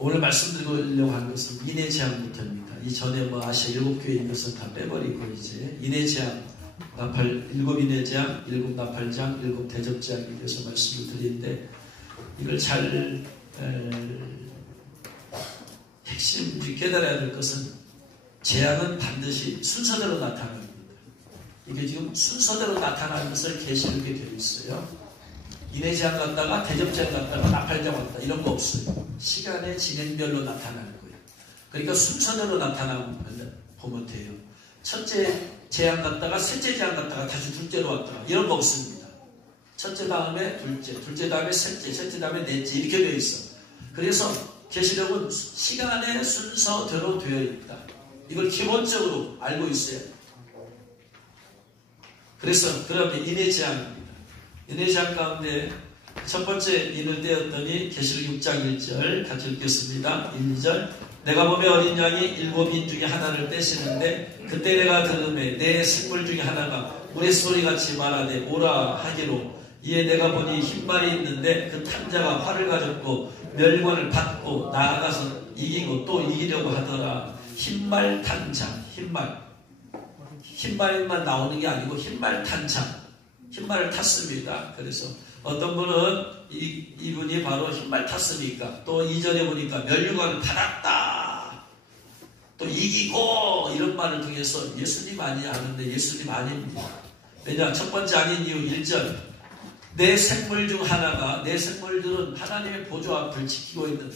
오늘 말씀드리려고 하는 것은 인해 재앙부터입니다. 이전에 아시아 7교회 있는 것은 다 빼버리고 이제 인해 재앙, 일곱 인해 재앙, 7 나팔재앙, 7 대접재앙에 대해서 말씀을 드리는데 이걸 잘 핵심이 깨달아야 될 것은 재앙은 반드시 순서대로 나타납니다. 이게 지금 순서대로 나타나는 것을 계시록에 되어 있어요. 인해 재앙 갔다가 대접재앙 갔다가 나팔재앙 갔다 이런 거 없어요. 시간의 진행별로 나타나는 거예요. 그러니까 순서대로 나타나면 보면 돼요. 첫째 재앙 갔다가 셋째 재앙 갔다가 다시 둘째로 왔다가 이런 거 없습니다. 첫째 다음에 둘째, 둘째 다음에 셋째, 셋째 다음에 넷째 이렇게 되어 있어. 그래서 계시록은 시간의 순서대로 되어 있다. 이걸 기본적으로 알고 있어요. 그래서 그러면 인해 재앙입니다. 인해 재앙 가운데 첫 번째 인을 떼었더니 계시록 6장 1절 같이 읽겠습니다. 1절 내가 보며 어린 양이 7인 중에 하나를 떼시는데 그때 내가 들음에 내 생물 중에 하나가 우레소리같이 말하되 오라 하기로 이에 내가 보니 흰말이 있는데 그 탄자가 활을 가졌고 멸관을 받고 나아가서 이기고 또 이기려고 하더라. 흰말 탄자, 흰말만 나오는 게 아니고 흰말 탄자, 흰말을 탔습니다. 그래서 어떤 분은 이분이 바로 흰말 탔으니까 또 이전에 보니까 멸류관을 받았다 또 이기고 이런 말을 통해서 예수님 아니냐 하는데 예수님 아닙니다. 왜냐 첫 번째 아닌 이유 1절 내 생물 중 하나가 내 생물들은 하나님의 보좌 앞을 지키고 있는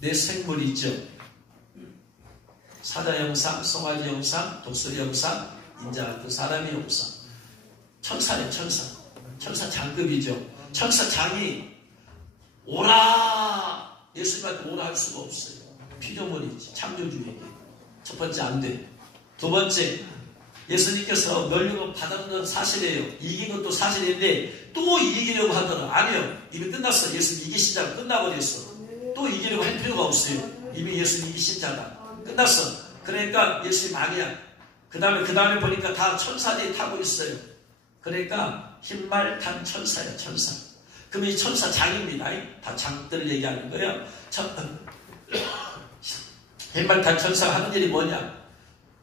내 생물이죠. 사자 형상, 송아지 형상, 독수리 형상, 인자 같은 사람의 형상 천사네 천사 장급이죠. 천사장이 오라 예수님한테 오라 할 수가 없어요. 피조물이지 창조주에게. 첫 번째 안 돼. 두 번째 예수님께서 멸류관 받은 건 사실이에요. 이긴 것도 사실인데 또 이기려고 하더라. 아니요 이미 끝났어. 예수님 이기시자고 끝나버렸어. 또 이기려고 할 필요가 없어요. 이미 예수님 이기시잖아. 끝났어. 그러니까 예수님 아니야. 그 다음에 보니까 다 천사들이 타고 있어요. 그러니까 흰말 탄 천사야 천사. 그럼 이 천사 장입니다. 다 장들을 얘기하는 거예요. 흰말 탄 천사가 하는 일이 뭐냐?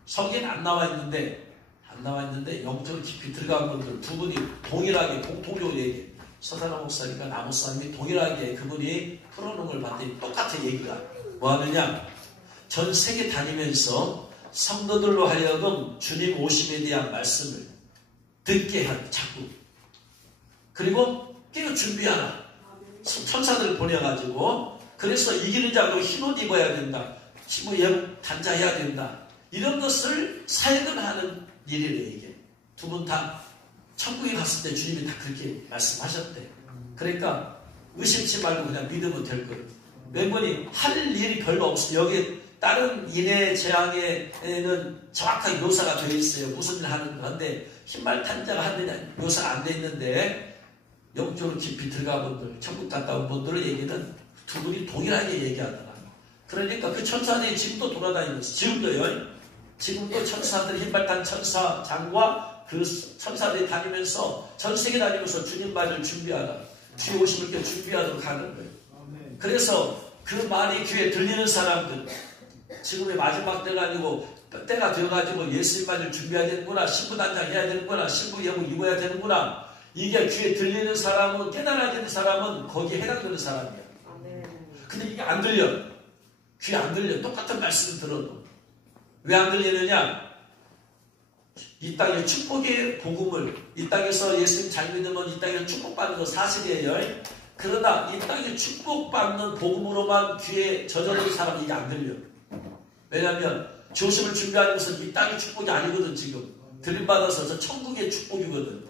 성경에 안 나와 있는데 영적으로 깊이 들어간 분들 두 분이 동일하게 공통적으로 얘기해. 서사라 목사니까 나무사님이 동일하게 그분이 풀어놓은 걸 봤더니 똑같아 얘기가. 뭐 하느냐? 전 세계 다니면서 성도들로 하여금 주님 오심에 대한 말씀을 듣게 하고 자꾸 그리고 깨어 준비하라. 천사들을 보내가지고 그래서 이기는 자로 흰옷 입어야 된다. 예복 단자해야 된다. 이런 것을 사역을 하는 일이래 이게. 두 분 다 천국에 갔을 때 주님이 다 그렇게 말씀하셨대. 그러니까 의심치 말고 그냥 믿으면 될 거예요. 멤버니 할 일이 별로 없어. 여기에 다른 인해 재앙에는 정확하게 묘사가 되어 있어요. 무슨 일 하는 건데 흰말 탄자가 하느냐 묘사가 안 돼 있는데 영적으로 깊이 들어가 분들 천국 갔다 온 분들의 얘기는 두 분이 동일하게 얘기하더라. 그러니까 그 천사들이 지금도 돌아다니면서 지금도 천사들 흰말 탄 천사장과 그 천사들이 다니면서 전 세계 다니면서 주님 말을 준비하라. 주의 오심을 이렇게 준비하도록 하는 거예요. 그래서 그 말이 귀에 들리는 사람들 지금의 마지막 때가 아니고 때가 되어가지고 예수님 말을 준비해야 되는구나. 신부단장 해야 되는구나. 신부 예복 입어야 되는구나. 이게 귀에 들리는 사람은 깨달아야 되는 사람은 거기에 해당되는 사람이야. 근데 이게 안 들려. 귀에 안 들려. 똑같은 말씀을 들어도. 왜 안 들리느냐? 이 땅의 축복의 복음을 이 땅에서 예수님 잘 믿으면 이 땅에서 축복받는 거 사실이에요. 그러나 이 땅에 축복받는 복음으로만 귀에 젖어든 사람은 이게 안 들려. 왜냐하면 조심을 준비하는 것은 이 땅의 축복이 아니거든. 지금 들림받아서 저 천국의 축복이거든.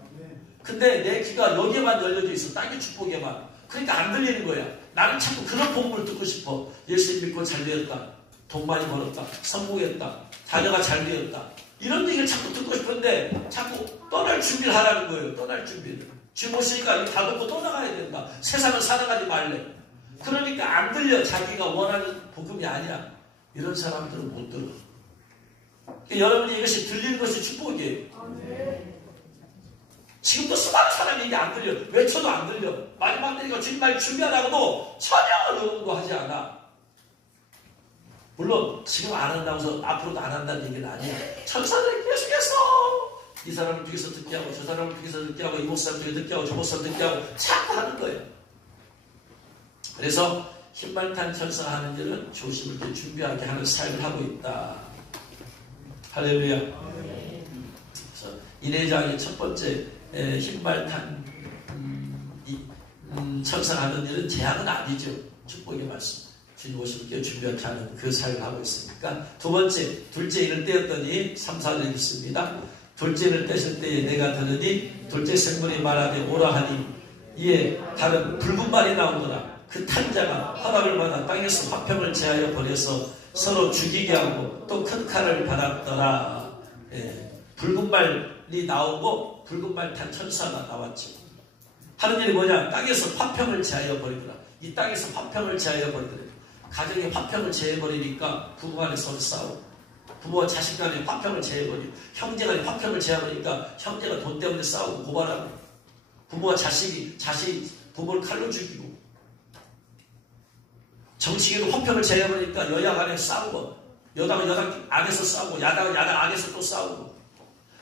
근데 내 귀가 여기에만 열려져 있어. 땅의 축복에만. 그러니까 안 들리는 거야. 나는 자꾸 그런 복음을 듣고 싶어. 예수님 믿고 잘 되었다. 돈 많이 벌었다. 성공했다. 자녀가 잘 되었다. 이런 얘기를 자꾸 듣고 싶은데 자꾸 떠날 준비를 하라는 거예요. 떠날 준비를. 지금 오시니까 다 놓고 떠나가야 된다. 세상을 살아가지 말래. 그러니까 안 들려. 자기가 원하는 복음이 아니야. 이런 사람들은 못 들어. 여러분이 이것이 들리는 것이 축복이에요. 지금도 수많은 사람이 이게 안 들려. 외쳐도 안 들려. 마지막 때니까 주님 말 준비하라고도 전혀 응원도 하지 않아. 물론 지금 안 한다고 해서 앞으로도 안 한다는 얘기는 아니에요. 천사들이 계속해서 이 사람을 죽여서 듣게 하고 저 사람을 죽여서 듣게 하고 이 목사를 죽여서 듣게 하고 저 목사를 듣게 하고 자꾸 하는 거예요. 그래서 흰말탄 천사가 하는 일은 조심을 이렇게 준비하게 하는 삶을 하고 있다. 할렐루야. 그래서 이 내장의 첫 번째 흰말탄 천사가 하는 일은 재앙은 아니죠. 축복의 말씀. 주님 오실 때 준비하게 하는 그 삶을 하고 있으니까. 두 번째, 둘째 이를 떼었더니 3, 4절 있습니다. 둘째 이를 떼실 때에 내가 들으니 둘째 생물이 말하되 오라 하니 이에 다른 붉은 말이 나오더라. 그 탄자가 허락을 받아 땅에서 화평을 제하여 버려서 서로 죽이게 하고 또 큰 칼을 받았더라. 붉은 말이 나오고 붉은 말 탄 천사가 나왔죠. 하는 일이 뭐냐? 땅에서 화평을 제하여 버리더라. 이 땅에서 화평을 제하여 버리더라. 가정에 화평을 제해버리니까 부부 간에 서로 싸우고 부모와 자식 간에 화평을 제해버리고 형제 간에 화평을 제해버리니까 형제가 돈 때문에 싸우고 고발하고 부모와 자식이 부모를 칼로 죽이고 정치계도 화평을 제해버리니까 여야 간에 싸우고 여당은 여당 안에서 싸우고 야당은 야당 안에서 또 싸우고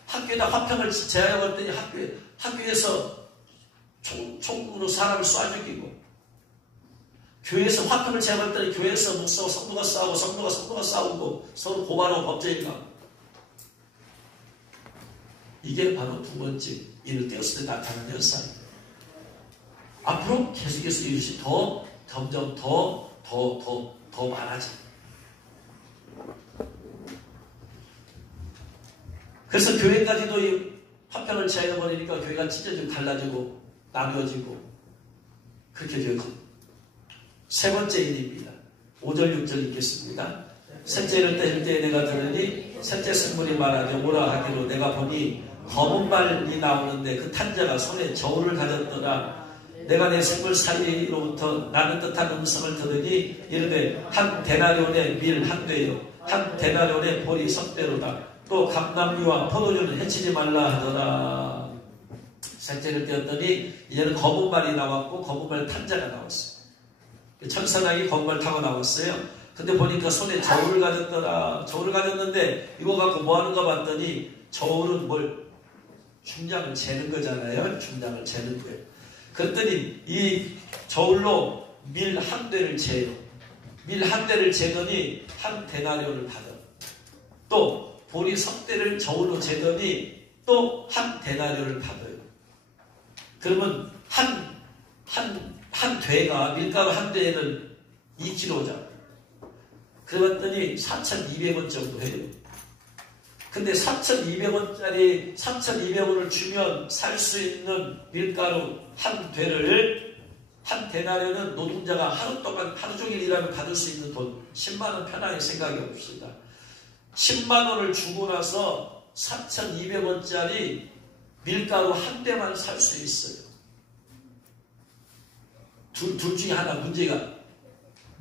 학교에다 화평을 제해버렸더니 학교에서 총으로 사람을 쏴 죽이고 교회에서 화평을 제하였더니 교회에서 목사와 성도가 싸우고 성도가 싸우고 서로 고발하고 법정에 가고 이게 바로 두 번째 이를 떼었을 때 나타나는 현상입니다. 앞으로 계속해서 이것이 점점 더 많아집니다. 그래서 교회까지도 이 화평을 제하여버리니까 교회가 찢어지고 갈라지고 나누어지고 그렇게 되어집니다. 세 번째 일입니다. 5절 6절 읽겠습니다. 셋째를 뗄 때에 내가 들으니 셋째 생물이 말하되 오라 하기로 내가 보니 검은 말이 나오는데 그 탄자가 손에 저울을 가졌더라. 내가 내 생물 사이로부터 나는 듯한 음성을 들으니 이르되 한 데나리온의 밀 한 대요 한 데나리온의 보리 석 대로다. 또 감람류와 포도주는 해치지 말라 하더라. 셋째를 떼었더니 이제는 검은 말이 나왔고 검은 말 탄자가 나왔어요. 천사장이 검은 말 타고 나왔어요. 근데 보니까 손에 저울을 가졌더라. 저울을 가졌는데 이거 갖고 뭐 하는가 봤더니 저울은 중량을 재는 거잖아요. 중량을 재는 거예요. 그랬더니 이 저울로 밀 한 대를 재요. 밀 한 대를 재더니 한 데나리온을 받아. 또 보리 석 대를 저울로 재더니 또 한 데나리온을 받아요. 그러면 한 되가 밀가루 한 대에는 2kg잖아요. 그랬더니 4,200원 정도 해요. 근데 4,200원짜리 4,200원을 주면 살 수 있는 밀가루 한 되를 한 데나리온은 노동자가 하루 종일 일하면 받을 수 있는 돈 10만 원 편하게 생각해 봅시다. 10만 원을 주고 나서 4,200원짜리 밀가루 한 대만 살 수 있어요. 둘 중에 하나 문제가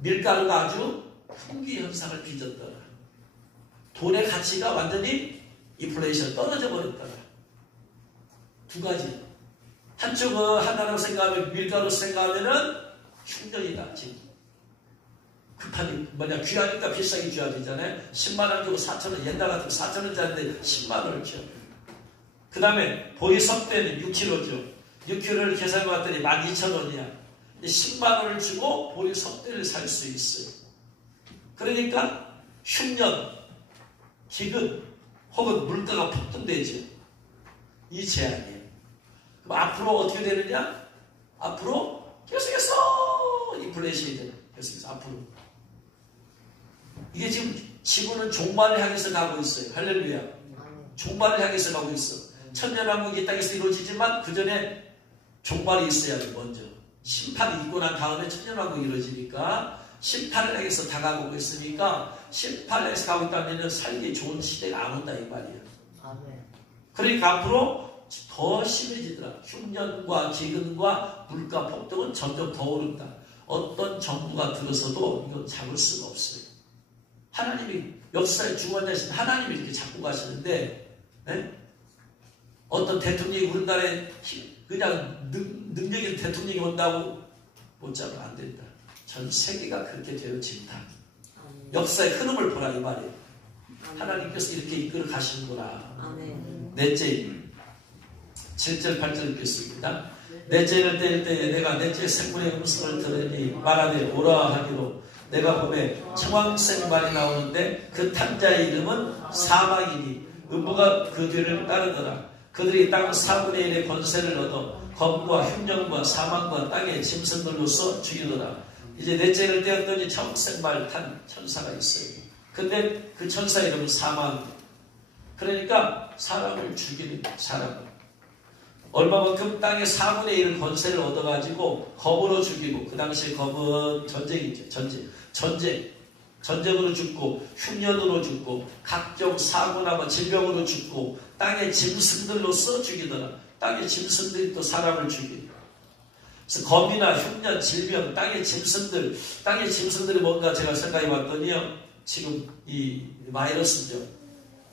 밀가루가 아주 풍기 현상을 빚었더라. 돈의 가치가 완전히 인플레이션 떨어져 버렸더라. 두 가지. 한쪽은 하나라고 생각하면 밀가루 생각하면은 흉년이다. 지금 급하니 귀하니까 비싸게 줘야 되잖아요. 10만 원 주고 4,000원 옛날 같으면 4,000원짜리인데 10만 원을 줘. 그 다음에 보리 석대는 6kg죠. 6kg를 계산해 봤더니 12,000원이야. 10만 원을 주고 보리 석대를 살 수 있어요. 그러니까 흉년, 기근 혹은 물가가 폭등되죠. 이 제한이에요. 그럼 앞으로 어떻게 되느냐? 앞으로 계속해서 인플레이션이 돼요. 계속해서 앞으로. 이게 지금 지구는 종말을 향해서 가고 있어요. 할렐루야. 종말을 향해서 가고 있어. 천년왕국이 이 땅에서 이루어지지만 그 전에 종말이 있어야 돼. 먼저 심판이 있고 난 다음에 천년왕국이 이루어지니까 심판을 향해서 다가오고 있으니까 심판을 향해서 가고 있다면 살기 좋은 시대가 안 온다 이 말이에요. 그러니까 앞으로 더 심해지더라. 흉년과 기근과 물가 폭등은 점점 더 오른다. 어떤 정부가 들어서도 이거 잡을 수가 없어요. 하나님이 역사의 주관자신 하나님이 이렇게 잡고 가시는데 어떤 대통령이 우리나라에 그냥 능력 있는 대통령이 온다고 못 잡으면 안 된다. 전 세계가 그렇게 되어진다. 역사의 흐름을 보라 이 말이에요. 하나님께서 이렇게 이끌어 가시는구나. 아멘. 넷째 7절 8절 읽겠습니다. 넷째를 때릴 때에 내가 넷째 생물의 음성을 들으니 말하되 오라 하기로 내가 보매 청황색 말이 나오는데 그 탄자의 이름은 사망이니 음부가 그 뒤를 따르더라. 그들이 땅 4분의 1의 권세를 얻어 검과 흉년과 사망과 땅의 짐승들로서 죽이더라. 이제 넷째를 떼었더니 청황색 말 탄 천사가 있어요. 근데 그 천사 이름은 사망. 그러니까 사람을 죽이는 사람을. 얼마만큼 땅의 4분의 1 권세를 얻어가지고 검으로 죽이고, 그 당시에 검은 전쟁이죠. 전쟁으로 죽고 흉년으로 죽고 각종 사고나 뭐 질병으로 죽고 땅의 짐승들로서 죽이더라. 땅의 짐승들이 또 사람을 죽이고. 그래서 검이나 흉년, 질병, 땅의 짐승들이 뭔가 제가 생각해 봤더니요. 지금 이 바이러스죠.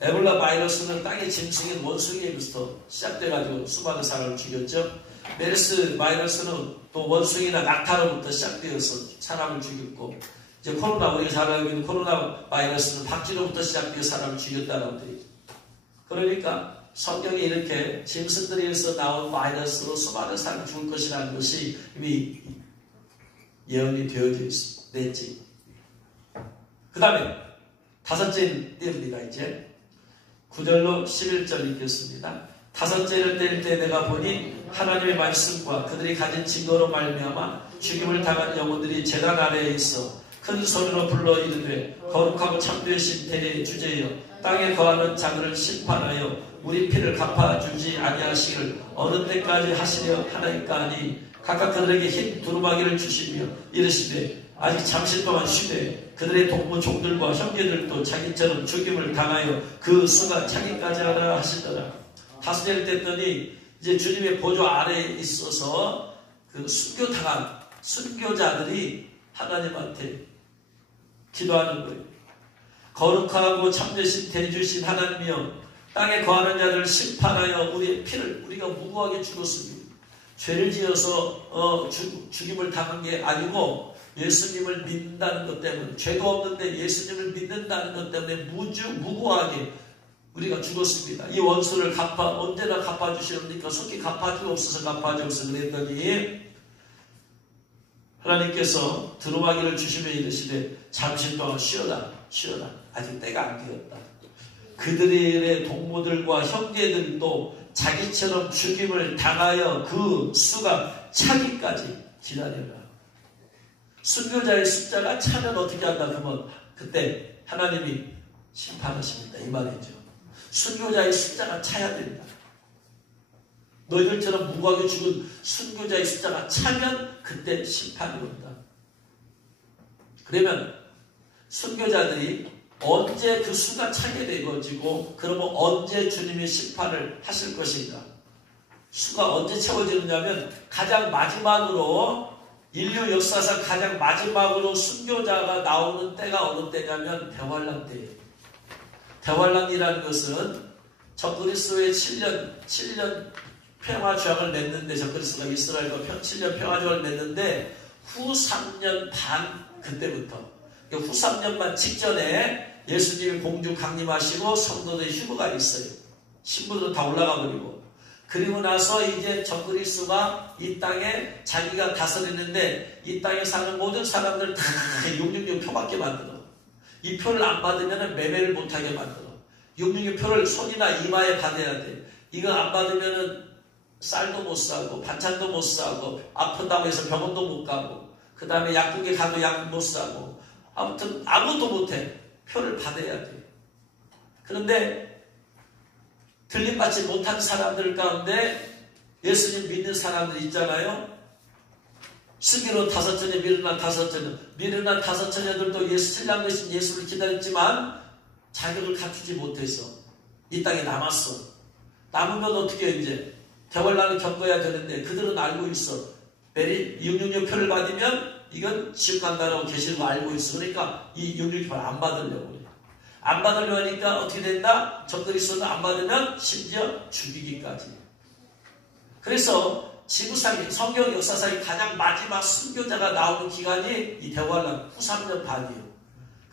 에볼라 바이러스는 땅의 짐승인 원숭이에부터 시작돼가지고 수많은 사람을 죽였죠. 메르스 바이러스는 또 원숭이나 낙타로부터 시작되어서 사람을 죽였고, 이제 코로나, 우리가 잘 알고 있는 코로나 바이러스는 박쥐로부터 시작되어 사람을 죽였다고 되어 있죠. 그러니까 성경에 이렇게 짐승들에서 나온 바이러스로 수많은 사람이 죽을 것이라는 것이 이미 예언이 되어져 있습니다. 넷째. 그 다음에 다섯째 때입니다. 이제 9절로 11절 읽겠습니다. 다섯째를 때릴 때 내가 보니 하나님의 말씀과 그들이 가진 증거로 말미암아 죽임을 당한 영혼들이 제단 아래에 있어 큰 소리로 불러 이르되 거룩하고 참되신 대의 주제여 땅에 거하는 자들을 심판하여 우리 피를 갚아주지 아니하시기를 어느 때까지 하시려 하나이까 하니 각각 그들에게 흰 두루마기를 주시며 이르시되 아직 잠시 동안 쉬되 그들의 동무 종들과 형제들도 자기처럼 죽임을 당하여 그 수가 차기까지 하라 하시더라. 다섯째를 뗐더니 이제 주님의 보좌 아래에 있어서 그 순교당한 순교자들이 하나님한테 기도하는 거예요. 거룩하고 참되신 대주신 하나님이여 땅에 거하는 자들을 심판하여 우리의 피를 우리가 무고하게 죽었습니다. 죄를 지어서 죽임을 당한 게 아니고 예수님을 믿는다는 것 때문에, 죄도 없는데 예수님을 믿는다는 것 때문에 무고하게 우리가 죽었습니다. 이 원수를 언제나 갚아주시옵니까? 속히 갚아주옵소서 갚아주옵소서 그랬더니 하나님께서 두루마기를 주시며 이르시되 잠시 동안 쉬어라 아직 때가 안 되었다. 그들의 동무들과 형제들도 자기처럼 죽임을 당하여 그 수가 차기까지 기다려라. 순교자의 숫자가 차면 어떻게 한다? 그러면 그때 하나님이 심판하십니다. 이 말이죠. 순교자의 숫자가 차야 된다. 너희들처럼 무고하게 죽은 순교자의 숫자가 차면 그때 심판이 온다. 그러면 순교자들이 언제 그 수가 차게 되어지고 그러면 언제 주님이 심판을 하실 것인가? 수가 언제 채워지느냐면 가장 마지막으로 인류 역사상 가장 마지막으로 순교자가 나오는 때가 어느 때냐면 대환란 때예요. 대환란이라는 것은 적그리스도의 7년 평화조약을 냈는데, 적그리스도가 이스라엘과 7년 평화조약을 냈는데 후 3년 반 그때부터, 후 3년 반 직전에 예수님이 공중 강림하시고 성도들의 휴거가 있어요. 신부들은 다 올라가 버리고, 그리고 나서 이제 적그리스도가 이 땅에 자기가 다스리는데 이 땅에 사는 모든 사람들 다 666 표밖에 만들어. 이 표를 안 받으면 매매를 못하게 만들어. 666 표를 손이나 이마에 받아야 돼. 이거 안 받으면 쌀도 못 사고 반찬도 못 사고 아프다고 해서 병원도 못 가고 그 다음에 약국에 가도 약 못 사고 아무튼 아무것도 못해. 표를 받아야 돼. 그런데 들림받지 못한 사람들 가운데 예수님 믿는 사람들 있잖아요. 슬기로운 5처녀, 미련한 5처녀. 미련한 5처녀들도 신랑 되신 예수를 기다렸지만 자격을 갖추지 못해서 이 땅에 남았어. 남으면 어떻게 해요? 이제 대환란을 겪어야 되는데 그들은 알고 있어. 매일 666 표를 받으면 이건 지옥 간다라고 계시는 거 알고 있어. 그러니까 이 666 표를 안 받으려고 해요. 안 받으려고 하니까 어떻게 된다? 적그리스도는 안 받으면 심지어 죽이기까지. 그래서 지구상의 성경 역사상의 가장 마지막 순교자가 나오는 기간이 이 대환란 후 3년 반이에요.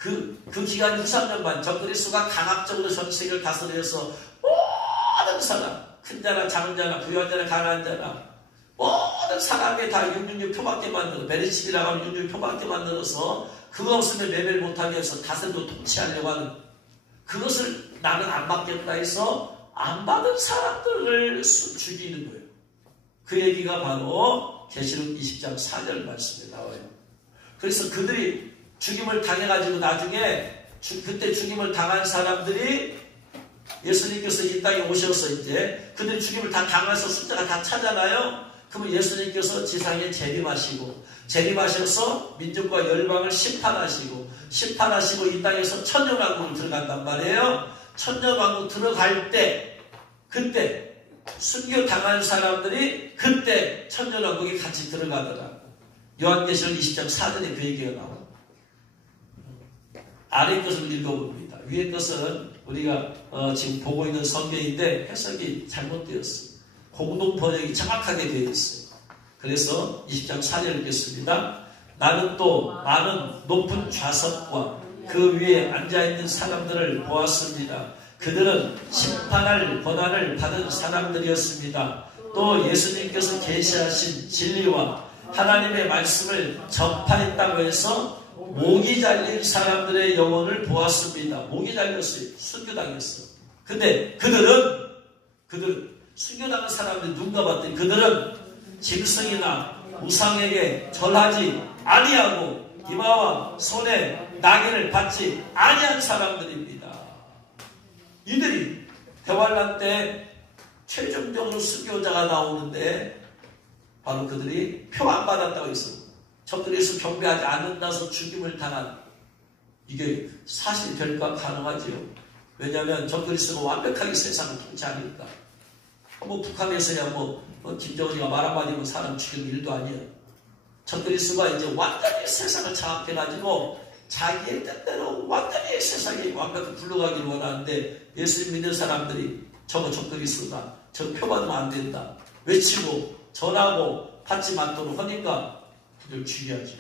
그 기간 2, 3년만 적그리스도가 강압적으로 전 세계를 다스려서 모든 사람, 큰 자나 작은 자나 부유한 자나 가난한 자나 모든 사람에 다 666표밖에 만들어, 베르십이라고 하는 666표밖에 만들어서 그거 없으면 매매를 못하게 해서 다스리고 통치하려고 하는, 그것을 나는 안 받겠다 해서 안 받은 사람들을 죽이는 거예요. 그 얘기가 바로 계시록 20장 4절 말씀에 나와요. 그래서 그들이 죽임을 당해가지고 나중에 그때 죽임을 당한 사람들이 예수님께서 이 땅에 오셔서 이제 그들이 죽임을 다 당해서 숫자가 다 차잖아요. 그러면 예수님께서 지상에 재림하셔서 민족과 열방을 심판하시고 이 땅에서 천년왕국을 들어간단 말이에요. 천년왕국 들어갈 때 그때 순교 당한 사람들이 그때 천년왕국에 같이 들어가더라. 요한계시록 20장 4절에 그 얘기가 나와요. 아래 것을 읽어봅니다. 위에 것은 우리가 지금 보고 있는 성경인데 해석이 잘못되었어요. 공동 번역이 정확하게 되어 있어요. 그래서 20장 4절 읽겠습니다. 나는 또 많은 높은 좌석과 그 위에 앉아있는 사람들을 보았습니다. 그들은 심판할 권한을 받은 사람들이었습니다. 또 예수님께서 계시하신 진리와 하나님의 말씀을 전파했다고 해서 목이 잘린 사람들의 영혼을 보았습니다. 목이 잘렸어요. 순교당했어요. 근데 그들은 순교당한 사람들이 누군가 봤더니 그들은 짐승이나 우상에게 절하지 아니하고 이마와 손에 낙인을 받지 아니한 사람들입니다. 이들이 대환란 때 최종적으로 순교자가 나오는데 바로 그들이 표 안 받았다고 했어요. 적그리스도 경배하지 않는다서 죽임을 당한, 이게 사실 될까? 가능하지요. 왜냐하면 적그리스도가 완벽하게 세상을 통치하니까. 북한에서야 김정은이가 말 한마디면 사람 죽이는 일도 아니에요. 적그리스도가 이제 완전히 세상을 장악해가지고 자기의 뜻대로 완전히 세상에 완벽하게 굴러가기를 원하는데, 예수님 믿는 사람들이 저거 적그리스도다, 저거 표 받으면 안 된다 외치고 전하고 받지 않도록 하니까 그들 죽여야죠.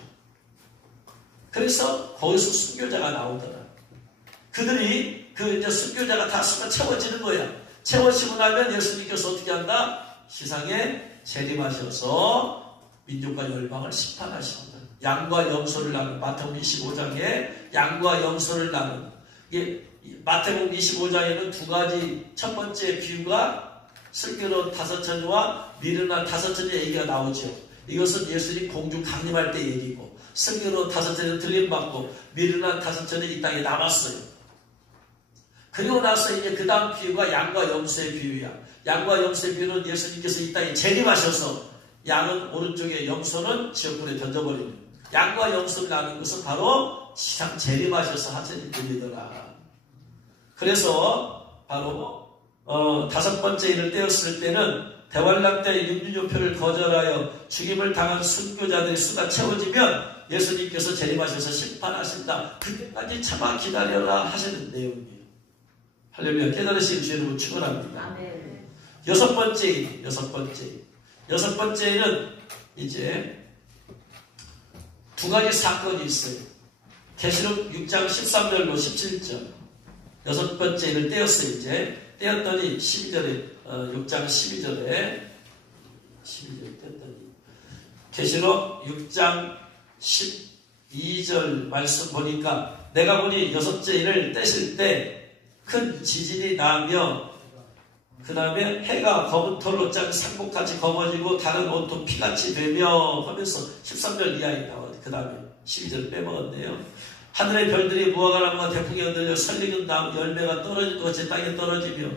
그래서 거기서 순교자가 나오더라. 그들이 이제 순교자가 다 쓰면 채워지는 거야. 채워지고 나면 예수님께서 어떻게 한다? 시상에 재림하셔서 민족과 열방을 심판하신다. 양과 염소를 나눈, 마태복음 25장에 양과 염소를 나눈, 이게 마태복음 25장에는 두 가지, 첫 번째 비유가 슬기로운 5처녀와 미련한 5처녀 얘기가 나오죠. 이것은 예수님 공중 강림할 때 얘기고, 슬기로운 5처녀는 들림받고 미련한 5처녀는 이 땅에 남았어요. 그리고 나서 이제 그 다음 비유가 양과 염소의 비유야. 양과 염소의 비유는 예수님께서 이 땅에 재림하셔서 양은 오른쪽에, 염소는 지옥불에 던져버리는, 양과 염소를 나눈 것은 바로 시상 재림하셔서 하시는 분이더라. 그래서 바로 5번째 일을 떼었을 때는 대환란 때 육류조표를 거절하여 죽임을 당한 순교자들의 수가 채워지면 예수님께서 재림하셔서 심판하신다. 그때까지 참아 기다려라 하시는 내용이에요. 할렐루야. 깨달으시는 주 여러분 축원합니다. 여섯 번째는 이제 두 가지 사건이 있어요. 계시록 6장 13절로 17절. 여섯 번째 일을 떼었어요. 이제 떼었더니 12절에 6장 12절에 떼었더니 계시록 6장 12절 말씀 보니까 내가 보니 여섯째 일을 떼실 때 큰 지진이 나며 그 다음에 해가 검은 털로 짠 상복같이 검어지고 다른 온통 피같이 되며 하면서 13절 이하에 나와요. 그 다음에 12절 빼먹었네요. 하늘의 별들이 무화과나무가 대풍에 흔들려 설익은 나무 열매가 떨어질 것 같이 땅에 떨어지며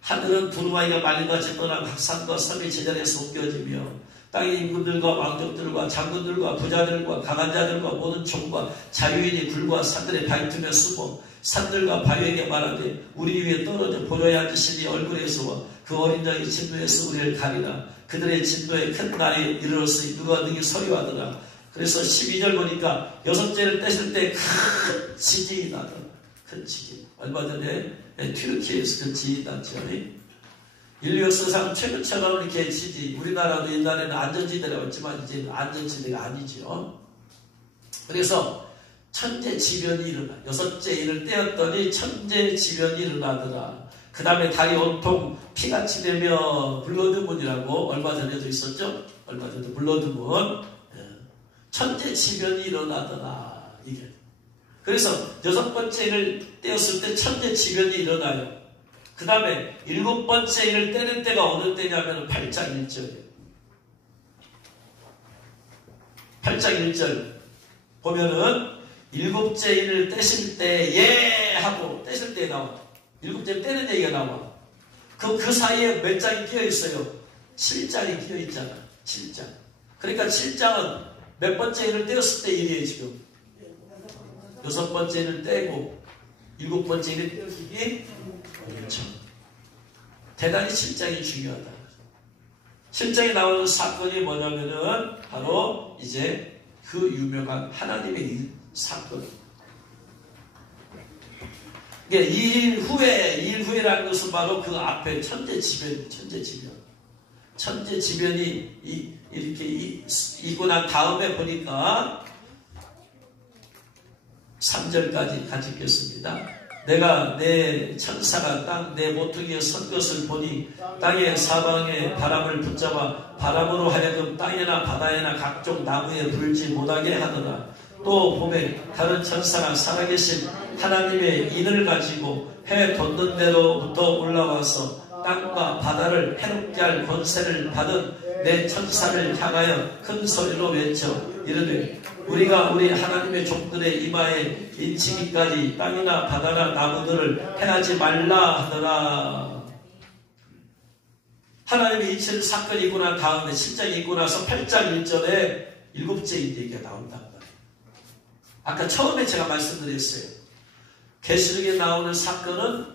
하늘은 두루마기가 말린 것 같이 떠나 각 산과 섬이 제자리에서 옮겨지며 땅의 임금들과 왕족들과 장군들과 부자들과 강한 자들과 모든 종과 자유인이 굴과 산들의 바위틈에 숨어 산들과 바위에게 말하되 우리 위에 떨어져 보좌에 앉으시니 얼굴에서와 그 어린 양의 진노에서 우리를 가리라. 그들의 진노에 큰 날이 이르렀으니 누가 능히 서리하더라. 그래서 12절 보니까 여섯째를 떼실 때 큰 지진이 나더라. 큰 지진. 얼마 전에 튀르키예에서 그 지진이 났죠. 인류 역사상 최근처럼 이렇게 지진. 우리나라도 옛날에는 안전지대라고 했지만 이제는 안전지대가 아니죠. 그래서 천재지변이 일어나. 여섯째 인을 떼었더니 천재지변이 일어나더라. 그 다음에 다리 온통 피같이 되며 블러드문이라고 얼마 전에도 있었죠? 얼마 전에도 블러드문. 천재지변이 일어나더라. 이게. 그래서 여섯 번째 인을 떼었을 때 천재지변이 일어나요. 그 다음에 일곱 번째 인을 떼는 때가 어느 때냐면 8장 1절이에요. 8장 1절 보면은 일곱째 인을 떼실 때에 하고 떼실 때에 나와. 일곱째 떼는 얘기가 나와. 그 사이에 몇 장이 끼어 있어요? 7장이 끼어 있잖아. 7장. 그러니까 7장은 몇 번째 인을 떼었을 때 일이에요, 지금. 여섯 번째 인을 떼고 일곱 번째 인을 떼었으니 그렇죠. 대단히 7장이 중요하다. 7장에 나오는 사건이 뭐냐면은 바로 이제 그 유명한 하나님의 사건. 그러니까 이 일 후에라는 것은 바로 그 앞에 천재지변이 이렇게 있고 난 다음에 보니까 3절까지 같이 읽겠습니다. 내가 내 천사가 내 모퉁이에 선 것을 보니 땅의 사방에 바람을 붙잡아 바람으로 하여금 땅이나 바다에나 각종 나무에 불지 못하게 하더라. 또 봄에 다른 천사가 살아계신 하나님의 인을 가지고 해 돋는 데로부터 올라와서 땅과 바다를 해롭게 할 권세를 받은 내 천사를 향하여 큰 소리로 외쳐 이르되 우리가 우리 하나님의 종들의 이마에 인치기까지 땅이나 바다나 나무들을 해하지 말라 하더라. 하나님의 인치는 사건이 있고 난 다음에 7장이 있고 나서 8장 1절에 일곱째 얘기가 나온단 말이에요. 아까 처음에 제가 말씀드렸어요. 계시록에 나오는 사건은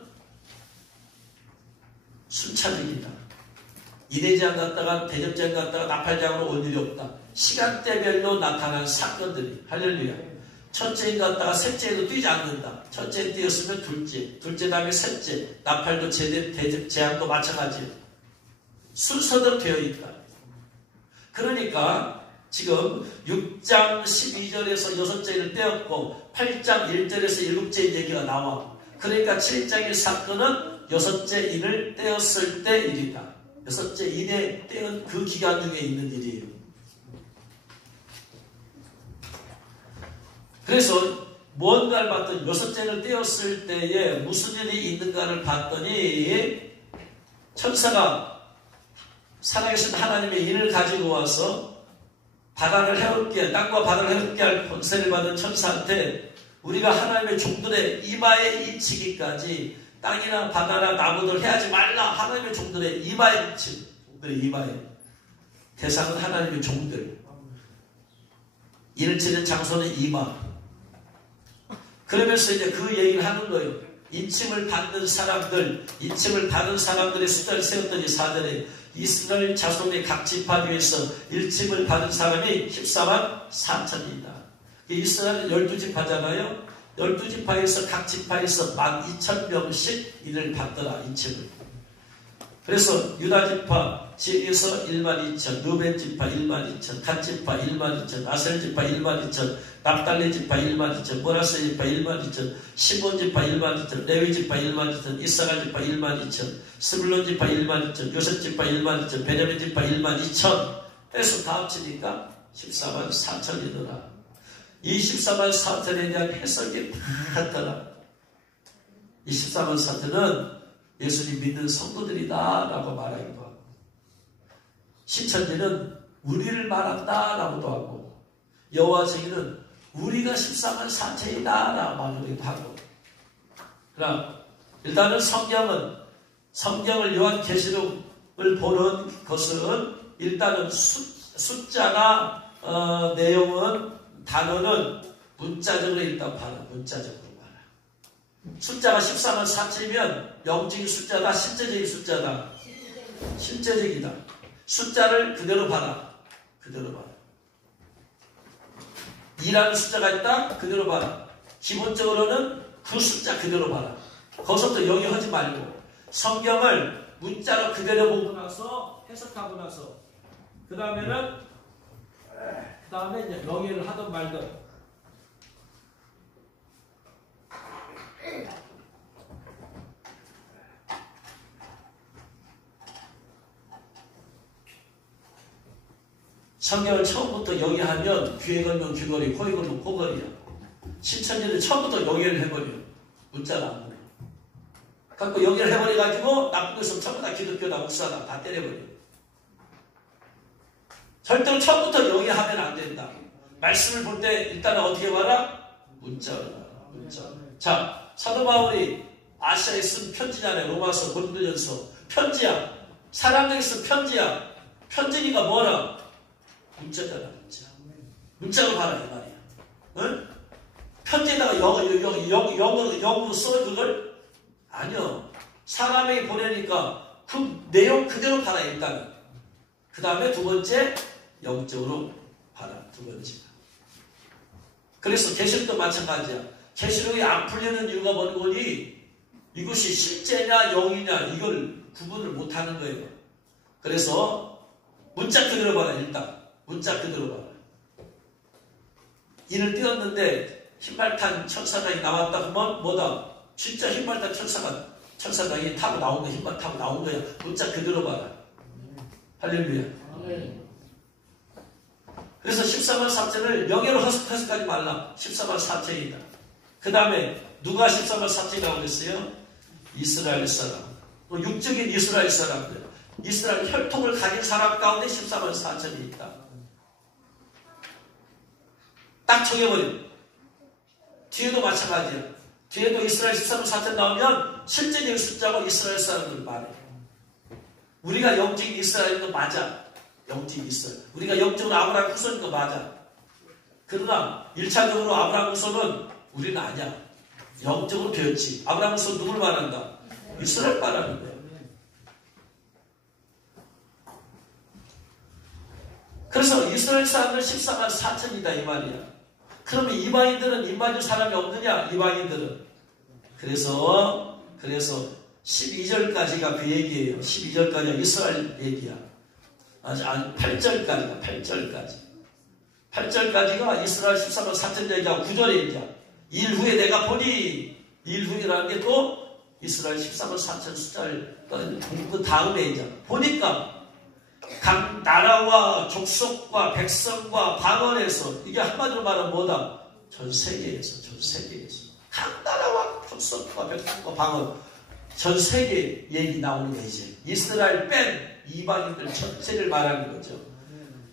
순차적이다. 이대장 갔다가 대접장 갔다가 나팔장으로 올 일이 없다. 시간대별로 나타난 사건들이 할렐루야. 첫째인 갔다가 셋째에도 뛰지 않는다. 첫째 뛰었으면 둘째 다음에 셋째, 나팔도 재앙도 마찬가지예요. 순서대로 되어 있다. 그러니까 지금 6장 12절에서 여섯째를 떼었고 8장 1절에서 일곱째 얘기가 나와. 그러니까 7장의 사건은 여섯째 인을 떼었을 때 일이다. 여섯째 인에 떼은 그 기간 중에 있는 일이에요. 그래서 무언가를 봤더니 여섯째를 떼었을 때에 무슨 일이 있는가를 봤더니 천사가 살아계신 하나님의 인을 가지고 와서 바다를 해롭게, 땅과 바다를 해롭게 할 권세를 받은 천사한테 우리가 하나님의 종들의 이마에 인치기까지 땅이나 바다나 나무들 해하지 말라. 하나님의 종들의 이마에 인치. 종들의 이마에. 대상은 하나님의 종들. 인을 치는 장소는 이마. 그러면서 이제 그 얘기를 하는 거예요. 인침을 받는 사람들의 숫자를 세웠더니 4절에 이스라엘 자손의 각 지파 중에서 일침을 받은 사람이 14만 4천이다. 이스라엘 12지파잖아요. 12지파에서 각 지파에서 12,000명씩 인을 받더라. 인침을. 그래서 유다지파 지에서 12,000, 르벤지파 12,000, 갓지파 12,000, 아셀지파 12,000, 납달리지파 12,000, 므낫세지파 12,000, 시몬지파 12,000, 레위지파 12,000, 이사갈지파 12,000, 스불론지파 12,000, 요셉지파 12,000, 베냐민지파 12,000 해서 다 합치니까 14만 4천이더라. 이 14만 4천에 대한 해석이 많더라. 이 14만 4천은 예수님 믿는 성도들이다 라고 말하기도 하고 신천지는 우리를 말한다 라고도 하고 여호와 증인은 우리가 14만 4천이다 라고 말하기도 하고 그럼 일단은 성경을 요한계시록을 보는 것은 일단은 숫자나 내용은 단어는 문자적으로 일단 봐라. 문자적으로 숫자가 14만 4천이면 영적인 숫자다, 실제적인 숫자다. 실제적이다. 숫자를 그대로 봐라. 그대로 봐라. 2라는 숫자가 있다. 그대로 봐라. 기본적으로는 그 숫자 그대로 봐라. 거기서부터 영위하지 말고 성경을 문자로 그대로 보고 나서 해석하고 나서 그 다음에 이제 영위를 하든 말든 성경을 처음부터 영위하면 귀에 걸면 귀걸이, 코에 걸면 코걸이야. 신천지를 처음부터 영위를 해버려. 문자가 안 보여. 갖고 영위를 해버려가지고 나쁜 것은 전부 다 기독교다, 목사다, 다 때려버려. 절대로 처음부터 영위하면 안 된다. 말씀을 볼 때 일단은 어떻게 봐라? 문자로 봐라. 문자. 자, 사도 바울이 아시아에 쓴 편지잖아요. 로마서, 고린도전서. 편지야. 사람에게 쓴 편지야. 편지니까 뭐라? 문자잖아, 문자. 문자로 봐라, 이 말이야. 응? 편지에다가 영어로 써, 그걸? 아니요. 사람에게 보내니까 그 내용 그대로 봐라, 일단은. 그 다음에 두 번째, 영적으로 봐라, 두 번째. 그래서 계시록도 마찬가지야. 계시록이 안 풀리는 이유가 뭐니? 이것이 실제냐, 영이냐, 이걸 구분을 못하는 거예요. 그래서 문자 그대로 봐라, 일단. 문자 그대로 봐라. 이를 띄웠는데 흰발탄 천사장이 나왔다 그러면 뭐다? 진짜 흰발탄 천사장이 타고 나온 거야. 흰발 타고 나온 거야. 문자 그대로 봐라. 할렐루야. 그래서 14만 4천을 명예로 해석하지 말라. 14만 4천이다. 그 다음에 누가 14만 4천이라고 그랬어요? 이스라엘 사람. 육적인 이스라엘 사람들. 이스라엘 혈통을 가진 사람 가운데 14만 4천이 있다. 딱 정해버려. 뒤에도 마찬가지야. 뒤에도 이스라엘 14만 4천 나오면 실제적인 숫자고 이스라엘 사람들 말해. 우리가 영적인 이스라엘인 거 맞아. 영적인 이스라엘. 우리가 영적으로 아브라함 후손인 거 맞아. 그러나 1차적으로 아브라함 후손은 우리는 아니야. 영적으로 배웠지. 아브라함 후손 누굴 말한다? 이스라엘 말하는 거야. 그래서 이스라엘 사람들 14만 4천이다 이 말이야. 그러면 이방인들은 임마줄 사람이 없느냐? 이방인들은. 그래서 12절까지가 그 얘기예요. 12절까지가 이스라엘 얘기야. 아니 8절까지가 8절까지. 8절까지가 이스라엘 14만 4천 얘기하고 9절에 얘기야. 일 후에 내가 보니 일 후이라는 게 또 이스라엘 14만 4천 숫자를 그 다음에 얘기야. 보니까 각 나라와 족속과 백성과 방언에서 이게 한마디로 말하면 뭐다? 전 세계에서 각 나라와 족속과 백성과 방언 전 세계 얘기 나오는 게 이제 이스라엘 뺀 이방인들 전체를 말하는 거죠.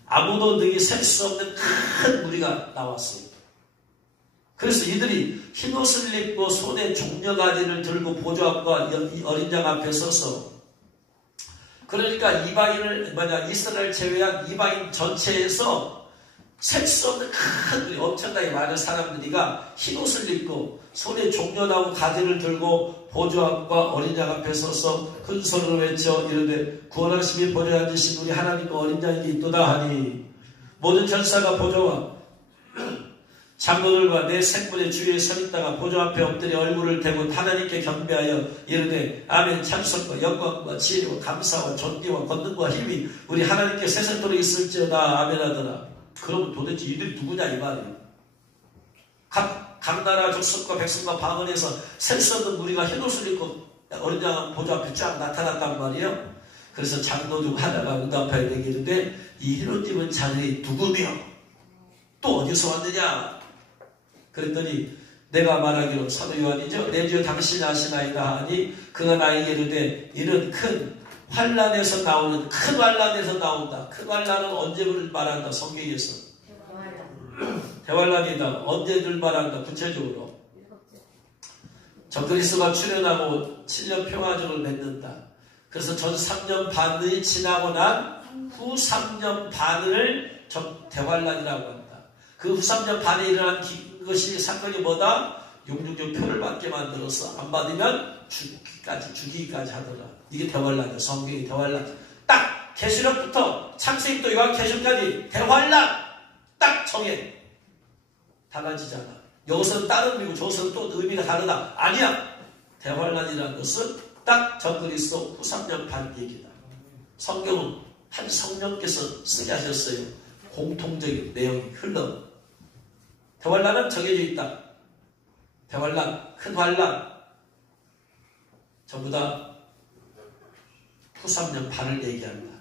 아무도 능히 셀 수 없는 큰 무리가 나왔어요. 그래서 이들이 흰옷을 입고 손에 종려가지를 들고 보좌 앞과 어린 양 앞에 서서 그러니까 이스라엘 제외한 이방인 전체에서 셀 수 없는 큰 엄청나게 많은 사람들이가 흰옷을 입고 손에 종려나무 가지를 들고 보좌 앞과 어린 양 앞에 서서 큰 소리로 외쳐 이르되 구원하심이 보좌에 앉으신 우리 하나님과 어린 양에게 있도다 하니 모든 전사가 보좌와 장로들과 내 생물의 주위에 서 있다가 보좌 앞에 엎드려 얼굴을 대고 하나님께 경배하여 이르되 아멘. 찬송과 영광과 지혜와 감사와 존귀와 권능과 힘이 우리 하나님께 세세토록 있을지어다 아멘 하더라. 그럼 도대체 이들이 누구냐 이 말이에요. 각 나라 족속과 백성과 방언에서 셀 수 없는 무리가 흰옷을 입고 어린 양 보좌 앞에 쫙 나타났단 말이에요. 그래서 장로 중 하나가 응답하여 내게 이르되 이 흰옷 입은 자들이 누구며 또 어디서 왔느냐. 그랬더니 내가 말하기로 사도 요한이죠. 내 주 당신이 아시나이다 하니 그가 나에게 이르되 이는 큰 환란에서 나오는 큰 환란에서 나온다. 큰 환란은 언제를 말한다. 성경에서 대환란이다. 언제를 말한다. 구체적으로 적그리스도가 출현하고 7년 평화적을 맺는다. 그래서 전 3년 반이 지나고 난 후 3년 반을 대환란이라고 한다. 그 후 3년 반에 일어난 그것이 사건이 뭐다? 666 표를 받게 만들어서 안 받으면 죽이기까지 하더라. 이게 대환란이야. 성경이 대환란. 딱 계시록부터 창세기부터 요한계시록까지 대환란 딱 정해. 달라지잖아. 여기서는 다른 의미고 저기서는 또 의미가 다르다. 아니야. 대환란이라는 것은 딱 적그리스도 후 3년 반 얘기다. 성경은 한 성령께서 쓰게 하셨어요. 공통적인 내용이 흘러. 대환란은 정해져 있다. 대환란, 큰 환란 전부 다 후 3년 반을 얘기한다.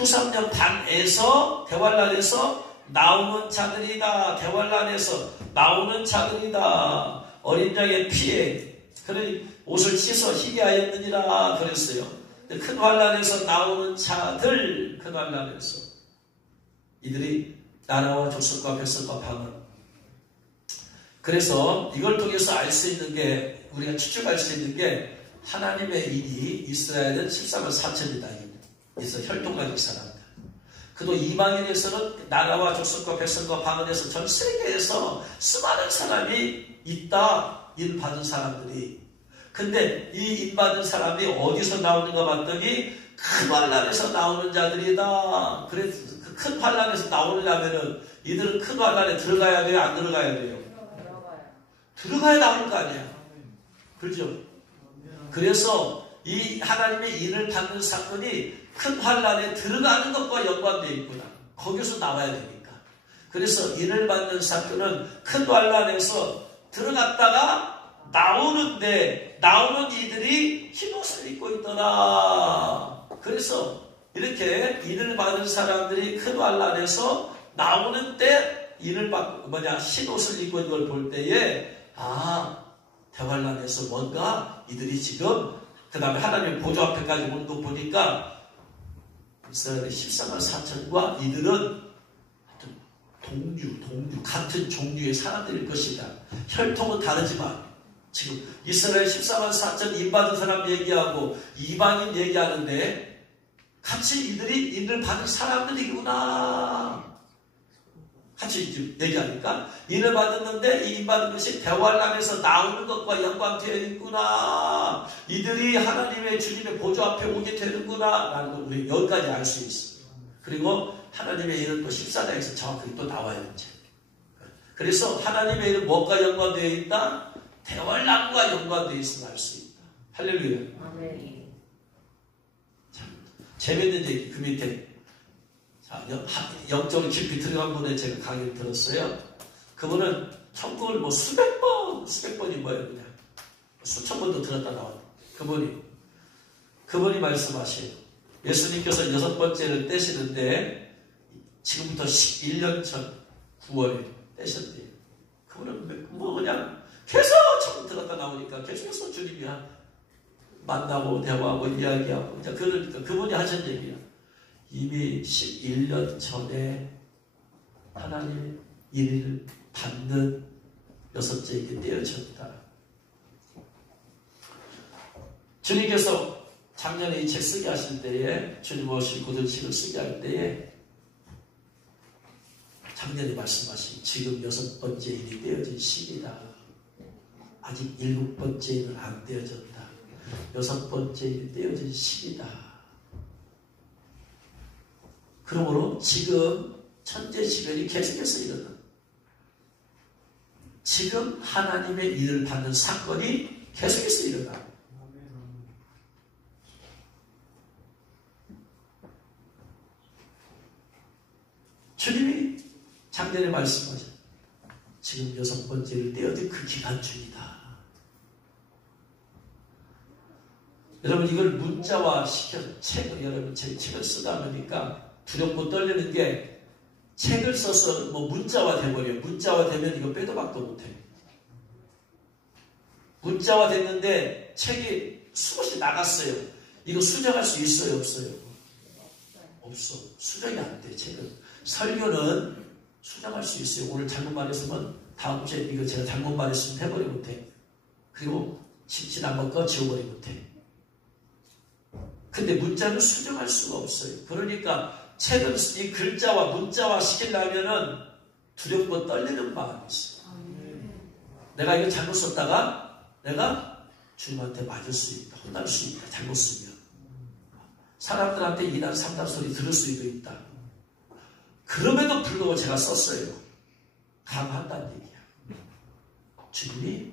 후삼년 반에서 대환란에서 나오는 자들이다. 대환란에서 나오는 자들이다. 어린 양의 피에 그러니 옷을 씻어 희게 하였느니라 그랬어요. 큰 환란에서 나오는 자들, 큰 환란에서 이들이 나라와 족속과 백성과 방언. 그래서 이걸 통해서 알 수 있는 게, 우리가 추측할 수 있는 게, 하나님의 일이 이스라엘은 14만 4천이다. 그래서 혈통가족 사람들. 그도 이방인에서는 나라와 족속과 백성과 방언에서 전 세계에서 수많은 사람이 있다. 일 받은 사람들이. 근데 이 일 받은 사람이 어디서 나오는가 봤더니 큰 환란에서 나오는 자들이다. 그래서 그 큰 환란에서 나오려면은 이들은 큰 환란에 들어가야 돼요? 안 들어가야 돼요? 들어가야 나올 거 아니야. 그렇죠? 그래서 이 하나님의 일을 받는 사건이 큰 환란에 들어가는 것과 연관되어 있구나. 거기서 나와야 되니까. 그래서 일을 받는 사건은 큰 환란에서 들어갔다가 나오는데 나오는 이들이 흰옷을 입고 있더라. 그래서 이렇게 일을 받은 사람들이 큰 환란에서 나오는 때 일을 받고 흰옷을 입고 있는 걸 볼 때에 대환란에서 뭔가 이들이 지금 그 다음에 하나님의 보좌 앞에까지 온 거 보니까 이스라엘의 14만 4천과 이들은 동류 같은 종류의 사람들일 것이다. 혈통은 다르지만 지금 이스라엘 14만 4천 인받은 사람 얘기하고 이방인 얘기하는데 같이 이들이 인을 받은 사람들이구나. 같이 얘기하니까 인을 받았는데 이 인받은 것이 대환란에서 나오는 것과 연관되어 있구나. 이들이 하나님의 주님의 보좌 앞에 오게 되는구나 라는 걸 우리 여기까지 알 수 있어요. 그리고 하나님의 일은 또 14장에서 정확하게 또 나와요. 이제. 그래서 하나님의 일은 무엇과 연관되어 있다? 대환란과 연관되어 있음을 알 수 있다. 할렐루야. 아멘. 재밌는 얘기 그 밑에 영적으로 깊이 들어간 분에 제가 강의를 들었어요. 그분은 천국을 수백 번이 뭐예요, 그냥. 수천 번도 들었다 나와요. 그분이 말씀하셔요. 예수님께서 6번째를 떼시는데, 지금부터 11년 전 9월에 떼셨대요. 그분은 그냥 계속 천국 들었다 나오니까 계속해서 주님이 만나고 대화하고 이야기하고, 그러니까 그분이 하신 얘기야. 이미 11년 전에 하나님 일을 받는 6째에게 떼어졌다. 주님께서 작년에 이 책 쓰게 하실 때에, 주님 오실 고등식을 쓰게 할 때에 작년에 말씀하신 지금 6번째 일이 떼어진 시기다. 아직 7번째 일은 안 떼어졌다. 6번째 일이 떼어진 시기다. 그러므로 지금 천재지변이 계속해서 일어나. 지금 하나님의 일을 받는 사건이 계속해서 일어나. 주님이 작년에 말씀하셨. 지금 6번째를 떼어진 그 기간 중이다. 여러분 이걸 문자화 시켜서 여러분 제 책을 쓰다 보니까 두렵고 떨리는 게, 책을 써서 문자화 돼버려요. 문자화 되면 이거 빼도 박도 못해. 문자화 됐는데 책이 수것이 나갔어요. 이거 수정할 수 있어요, 없어요? 없어. 수정이 안 돼, 책은. 설교는 수정할 수 있어요. 오늘 잘못 말했으면 다음 주에 이거 제가 잘못 말했으면 해버리 못해. 그리고 지난번 거 지워버리 못해. 근데 문자는 수정할 수가 없어요. 그러니까 책은 이 글자와 문자화 시키려면은 두렵고 떨리는 마음이 있어요. 내가 이거 잘못 썼다가 내가 주님한테 맞을 수 있다. 혼날 수 있다. 잘못 쓰면. 사람들한테 이단 삼단 소리 들을 수도 있다. 그럼에도 불구하고 제가 썼어요. 감한다는 얘기야. 주님이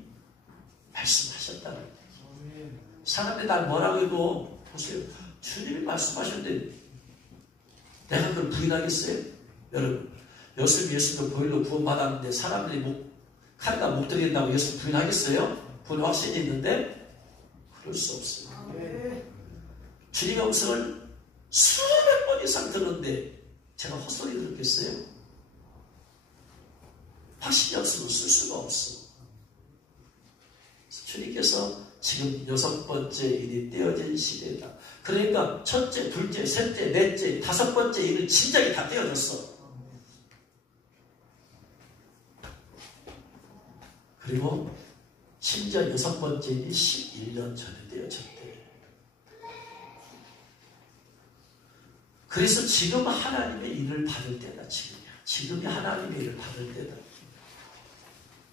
말씀하셨다는 얘기야. 사람들이 날 뭐라고 해도 보세요. 주님이 말씀하셨는데 내가 그걸 부인하겠어요? 여러분, 예수님을 보일로 구원받았는데 사람들이 칼에다 못 들인다고 예수 부인하겠어요? 부인 확신이 있는데 그럴 수 없어요. 주님의 음성을 수백 번 10번 이상 들었는데 제가 헛소리 들었겠어요? 확신이 없으면 쓸 수가 없어. 주님께서 지금 6번째 일이 떼어진 시대다. 그러니까 첫째, 둘째, 셋째, 넷째, 5번째 일을 진작에 다 떼어졌어. 그리고 심지어 6번째 일이 11년 전에 떼어졌대. 그래서 지금 하나님의 일을 받을 때다. 지금이 하나님의 일을 받을 때다.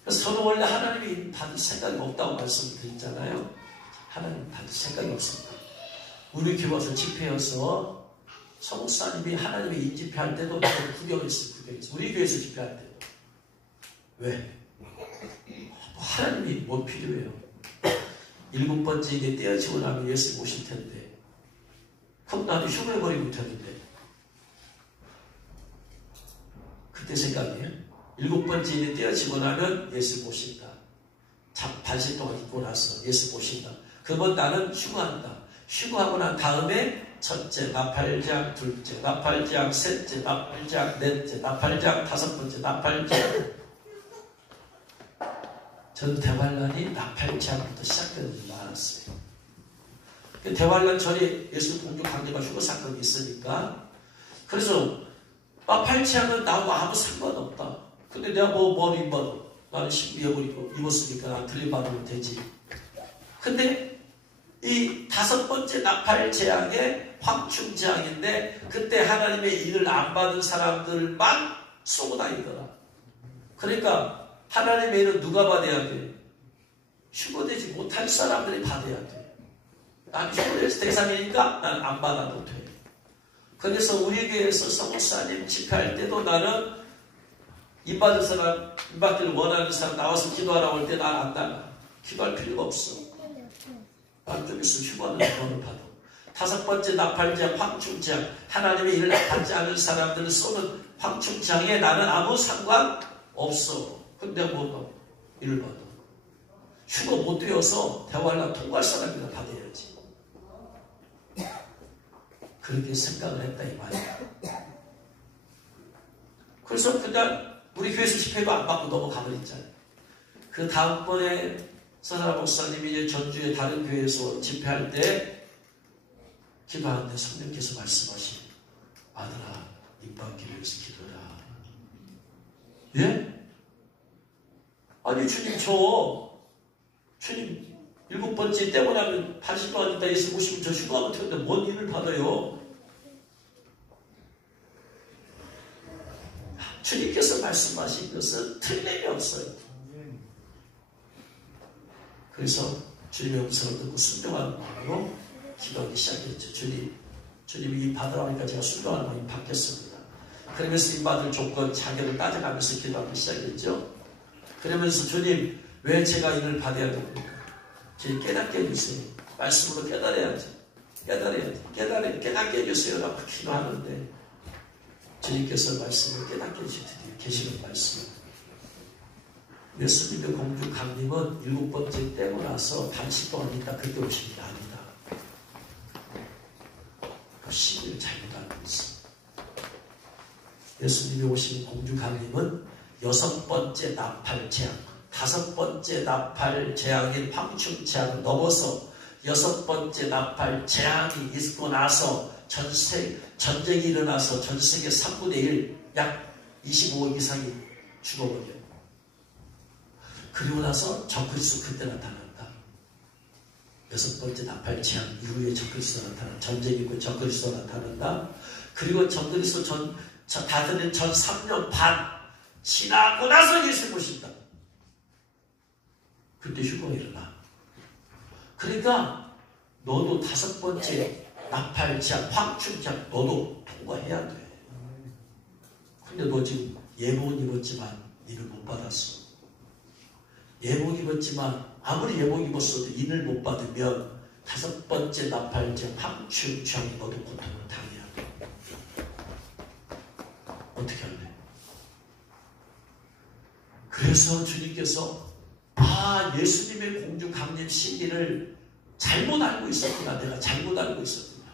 그래서 저는 원래 하나님의 일 받을 생각이 없다고 말씀드렸잖아요. 하나님 받을 생각이 없습니다. 우리 교회 와서 집회여서 성목사님이 하나님의 일 집회할 때도 구경했어요. 우리 교회에서 집회할 때도. 왜? 하나님이 뭐 필요해요? 7번째 이게 떼어지고 나면 예수 모실 텐데 그럼 나도 휴무해버리고 있었는데 그때 생각이에요. 7번째 일이 떼어지고 나면 예수 모신다. 반시 동안 있고 나서 예수 모신다. 그러면 나는 휴거한다. 휴거하고 난 다음에 첫째 나팔장, 둘째 나팔장, 셋째 나팔장, 넷째 나팔장, 5번째 나팔장. 저는 대환란이 나팔장부터 시작되는 줄 알았어요. 대환란 전에 예수 공주 강제가 휴거 사건이 있으니까 그래서 나팔장은 나하고 아무 상관없다. 근데 내가 뭘 입어도 나는 신부 입었으니까 난 들림받으면 되지. 근데 이 5번째 나팔 재앙의 황충 재앙인데 그때 하나님의 일을 안 받은 사람들만 쏘고 다니더라. 그러니까 하나님의 일은 누가 받아야 돼? 휴거되지 못할 사람들이 받아야 돼. 난 휴거될 대상이니까 난 안 받아도 돼. 그래서 우리 교회에서 성목사님 집회할 때도 나는 임받을 사람, 임받기를 원하는 사람 나와서 기도하라고 할 때 난 안 나가. 기도할 필요가 없어. 난 좀 있으면 휴거하는 번을 받아. 5번째 나팔장, 황충장, 하나님의 일을 받지 않은 사람들을 쏘는 황충장에 나는 아무 상관 없어. 근데 뭐 일을 받아. 휴거 못 되어서 대환란 통과할 사람이나 받아야지. 그렇게 생각을 했다 이 말이야. 그래서 그냥 우리 교회에서 집회도 안 받고 넘어가버렸잖아요. 그 다음번에 서사라 목사님이 이제 전주에 다른 교회에서 집회할 때 기도하는데 성령께서 말씀하신 아들아 입받기를 위해서 기도해라. 예? 아니 주님 주님 7번째 떼고 나면 반시 동안 있다 예수 모시면 저 휴가하면 되는데 뭔 일을 받아요? 주님께서 말씀하신 것은 틀림이 없어요. 그래서 주님의 음성을 듣고 순종하는 마음으로 기도하기 시작했죠. 주님이 이 받으라고 하니까 제가 순종하는 마음이 바뀌었습니다. 그러면서 이 받을 조건, 자격을 따져가면서 기도하기 시작했죠. 그러면서 주님 왜 제가 이를 받아야 됩니까? 저희 깨닫게 해주세요. 말씀으로 깨달아야지. 깨닫게 해주세요. 라고 기도하는데 주님께서 말씀을 깨닫게 해주시고 계시는 말씀. 예수님의 공주 강림은 7번째 떼고 나서 반시 동안 있다 그때 오신 게 아니다. 그 시기를 잘못 알고 있어. 예수님이 오신 공주 강림은 6번째 나팔 재앙, 5번째 나팔 재앙인 황충 재앙을 넘어서 6번째 나팔 재앙이 있고 나서 전쟁이 일어나서 전 세계 3분의 1, 약 25억 이상이 죽어버려요. 그리고 나서 적그리스도 그때 나타난다. 6번째 나팔 재앙 이후에 적그리스도 나타난다. 전쟁이 있고 적그리스도 나타난다. 그리고 적그리스도 다스린 전 3년 반 지나고 나서 예수 모신다. 그때 휴거가 일어나. 그러니까 너도 5번째 나팔 재앙, 황충 재앙 너도 통과해야 돼. 근데 너 지금 예복은 입었지만 인을 못 받았어. 예복 입었지만 아무리 예복 입었어도 인을 못 받으면 5번째 나팔 재앙, 황충 재앙이 너도 고통을 당해야 돼. 어떻게 할래? 그래서 주님께서 예수님의 공주 강림 시기를 잘못 알고 있었구나. 내가 잘못 알고 있었구나.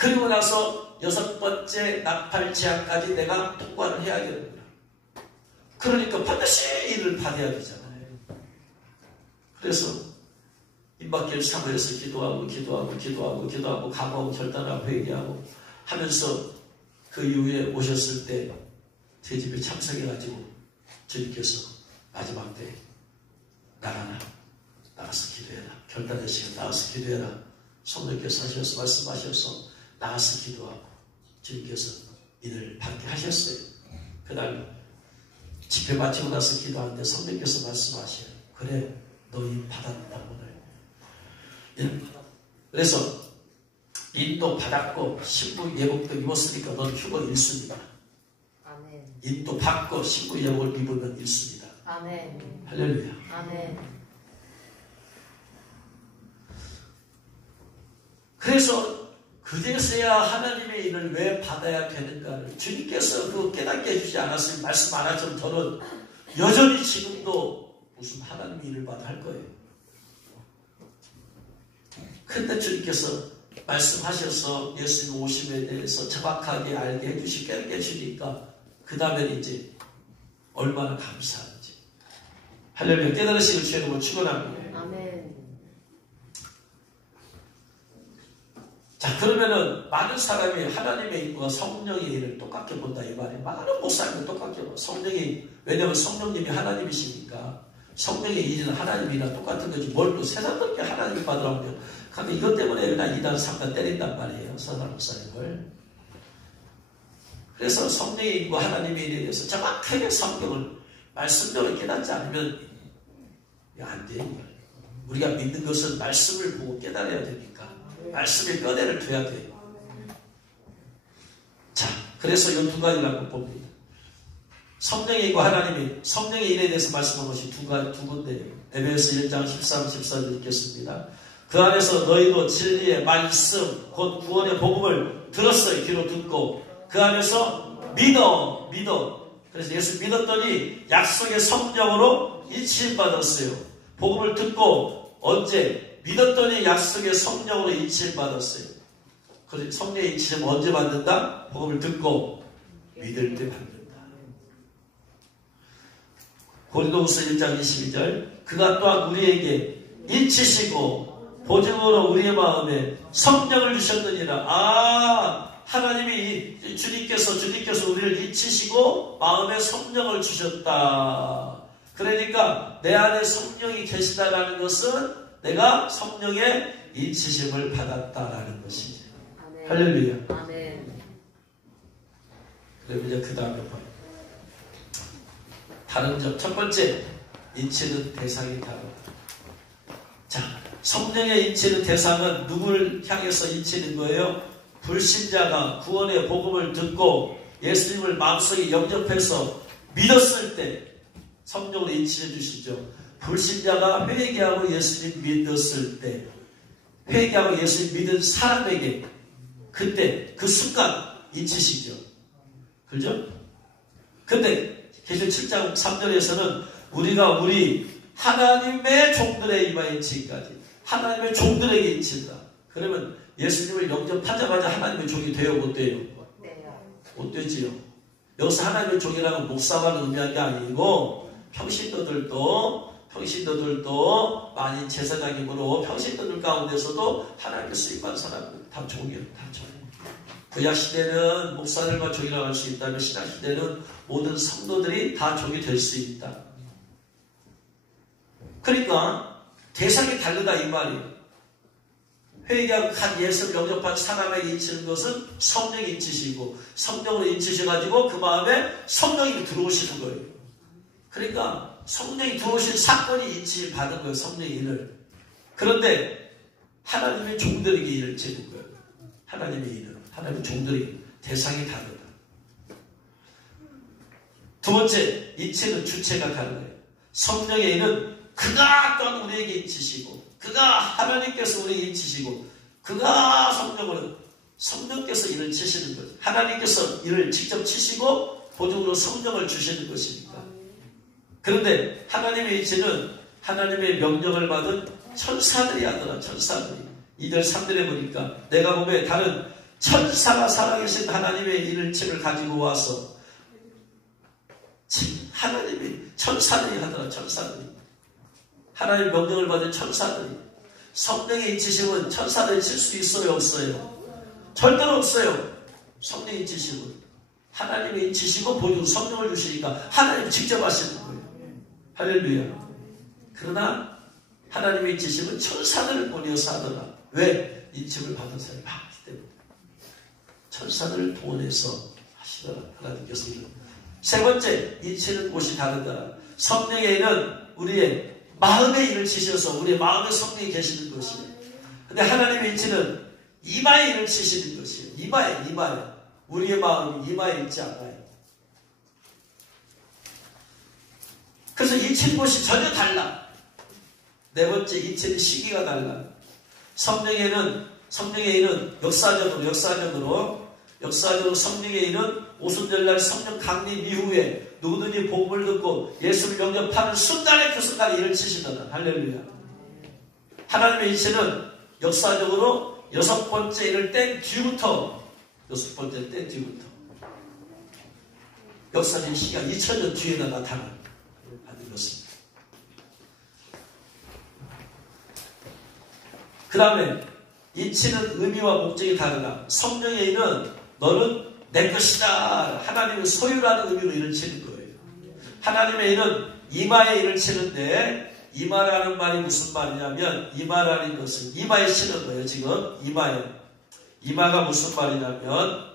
그리고 나서 6번째 나팔 제한까지 내가 통과를 해야 되는구나. 그러니까 반드시 일을 받아야 되잖아요. 그래서 임박길 사무에서 기도하고 각오하고 결단하고 회개하고 하면서 그 이후에 오셨을 때 제 집에 참석해가지고 주님께서 마지막 때 나가서 기도해라. 결단의 시간 나가서 기도해라. 성령께서 말씀하셔서 나가서 기도하고 주님께서 이를 받게 하셨어요. 그날 집회 마치고 나서 기도하는데 성령께서 말씀하셔요. 그래, 너희 받았다 오늘. 그래서 인도 받았고 신부 예복도 입었으니까 넌 휴거 1순위다. 아멘. 인도 받고 신부 예복을 입으면 1순위다. 아멘. 할렐루야. 아멘. 그래서 그제서야 하나님의 일을 왜 받아야 되는가를 주님께서 그 깨닫게 해주지 않았으면 말씀 안 하셨으면 저는 여전히 지금도 무슨 하나님의 일을 받아 할 거예요. 근데 주님께서 말씀하셔서 예수님 오심에 대해서 정확하게 알게 해주시고 깨닫게 해주니까 그 다음에 이제 얼마나 감사한지. 할렐루야. 깨달으시길 주의 이름으로 축원합니다. 아멘. 자, 그러면은 많은 사람이 하나님의 일과 성령의 일을 똑같게 본다 이 말이에요. 많은 목사님들 똑같게 봐. 왜냐면 성령님이 하나님이시니까 성령의 일은 하나님이랑 똑같은 거지 뭘 또 세상답게 하나님을 받으라고요. 근데 이것 때문에 그냥 2단 3단 때린단 말이에요. 서산 목사님을. 그래서 성령의 일과 하나님의 일에 대해서 정확하게 성경을 말씀대로 깨닫지 않으면 안 돼요. 우리가 믿는 것은 말씀을 보고 깨달아야 되니까 말씀의 뼈대를 둬야 돼요. 자, 그래서 이 두 가지를 한번 봅니다. 성령의 일과 하나님의 성령의 일에 대해서 말씀한 것이 두 군데예요. 에베소 1장 13, 14절 읽겠습니다. 그 안에서 너희도 진리의 말씀 곧 구원의 복음을 들었어요. 귀로 듣고 그 안에서 믿어. 그래서 예수 믿었더니 약속의 성령으로 인치심 받았어요. 복음을 듣고 언제? 믿었더니 약속의 성령으로 인치심 받았어요. 그래서 성령의 인치심 언제 받는다? 복음을 듣고 믿을 때 받는다. 고린도후서 1장 22절 그가 또한 우리에게 인치시고 보증으로 우리의 마음에 성령을 주셨느니라. 하나님이 주님께서 우리를 인치시고 마음에 성령을 주셨다. 그러니까 내 안에 성령이 계시다라는 것은 내가 성령의 인치심을 받았다라는 것이지. 아멘. 할렐루야. 아멘. 그럼 이제 그 다음에 봐요. 다른 점, 첫 번째, 인치는 대상이 다르다. 자, 성령의 인치는 대상은 누구를 향해서 인치는 거예요? 불신자가 구원의 복음을 듣고 예수님을 마음속에 영접해서 믿었을 때 성령으로 인치해 주시죠. 불신자가 회개하고 예수님 믿었을 때 회개하고 예수님 믿은 사람에게 그때 그 순간 인치시죠. 그죠? 근데 계시록 7장 3절에서는 우리가 우리 하나님의 종들의 이마에 인치기까지 하나님의 종들에게 인친다. 그러면 예수님을 영접하자마자 하나님의 종이 돼요? 못 돼요? 못 되지요. 여기서 하나님의 종이라는 목사만 의미한 게 아니고 평신도들도 많이 제사장이므로 평신도들 가운데서도 하나님께 쓰임받은 사람들 다 종이에요. 다 종. 구약시대는 목사들만 종이라고 할 수 있다면 신약시대는 모든 성도들이 다 종이 될 수 있다. 그러니까 대상이 다르다 이 말이에요. 회개하고 간 예수를 영접한 사람에게 인치는 것은 성령이 인치시고 성령으로 인치셔가지고 그 마음에 성령이 들어오시는 거예요. 그러니까 성령이 들어오신 사건이 인치를 받은 거예요. 성령의 일을. 그런데 하나님의 종들에게 일을 지는 거예요. 하나님의 일을. 하나님의 종들에게 대상이 다르다. 두 번째, 인치는 주체가 다른 거예요. 성령의 일은 그가 또한 우리에게 인치시고 그가 하나님께서 우리에게 인치시고 그가 성령께서 일을 치시는 거죠. 하나님께서 일을 직접 치시고 보증으로 성령을 주시는 것이니까. 그런데 하나님의 인치는 하나님의 명령을 받은 천사들이 하더라. 천사들이 2절 3절에 보니까 내가 보면 다른 천사가 살아계신 하나님의 일체를 가지고 와서 하나님이 천사들이 하더라. 천사들이 하나님의 명령을 받은 천사들이 성령의 인치심은 천사들이 칠 수 있어요? 없어요? 절대로 없어요. 성령의 인치심은 하나님의 인치심은 보여주고 성령을 주시니까 하나님 직접 하시는 거예요. 할렐루야. 그러나 하나님의 인치심은 천사들을 보내어서 하더라. 왜? 인침을 받은 사람이 많기 때문에 천사들을 동원해서 하시더라. 하나님께서 이런. 세 번째, 인치는 곳이 다르다. 성령의 일은 우리의 마음의 일을 치셔서 우리의 마음에 성령이 계시는 것이에요. 근데 하나님의 인치는 이마의 일을 치시는 것이에요. 이마에. 우리의 마음이 이마에 있지 않아요. 그래서 인치는 곳이 전혀 달라. 네 번째, 인치는 시기가 달라. 성령의 일은 역사적으로 성령의 일은 오순절날 성령 강림 이후에 누구든지 복음을 듣고 예수를 영접하는 순간에 그 순간에 일을 치시더라. 할렐루야. 하나님의 인치는 역사적으로 여섯 번째 일을 뗀 뒤부터 역사적인 시기가 2000년 뒤에나 나타나는 것입니다. 그 다음에 인치는 의미와 목적이 다르다. 성령의 일은 너는 내 것이다. 하나님의 소유라는 의미로 일을 치는 거예요. 하나님의 일은 이마에 일을 치는데 이마라는 말이 무슨 말이냐면 이마라는 것은 이마에 치는 거예요. 지금 이마가 무슨 말이냐면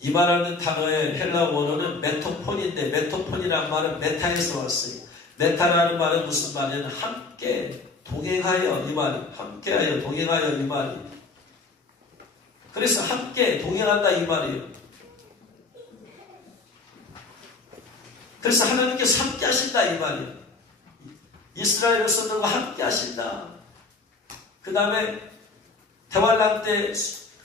이마라는 단어의 헬라어 원어는 메토폰인데 메토폰이라는 말은 메타에서 왔어요. 메타라는 말은 무슨 말이냐면 함께 동행하여 이 말이 함께하여 동행하여 이 말이 그래서 함께 동행한다 이 말이에요. 그래서 하나님께서 함께 하신다 이 말이에요. 이스라엘 백성들과 함께 하신다. 그 다음에 대환란 때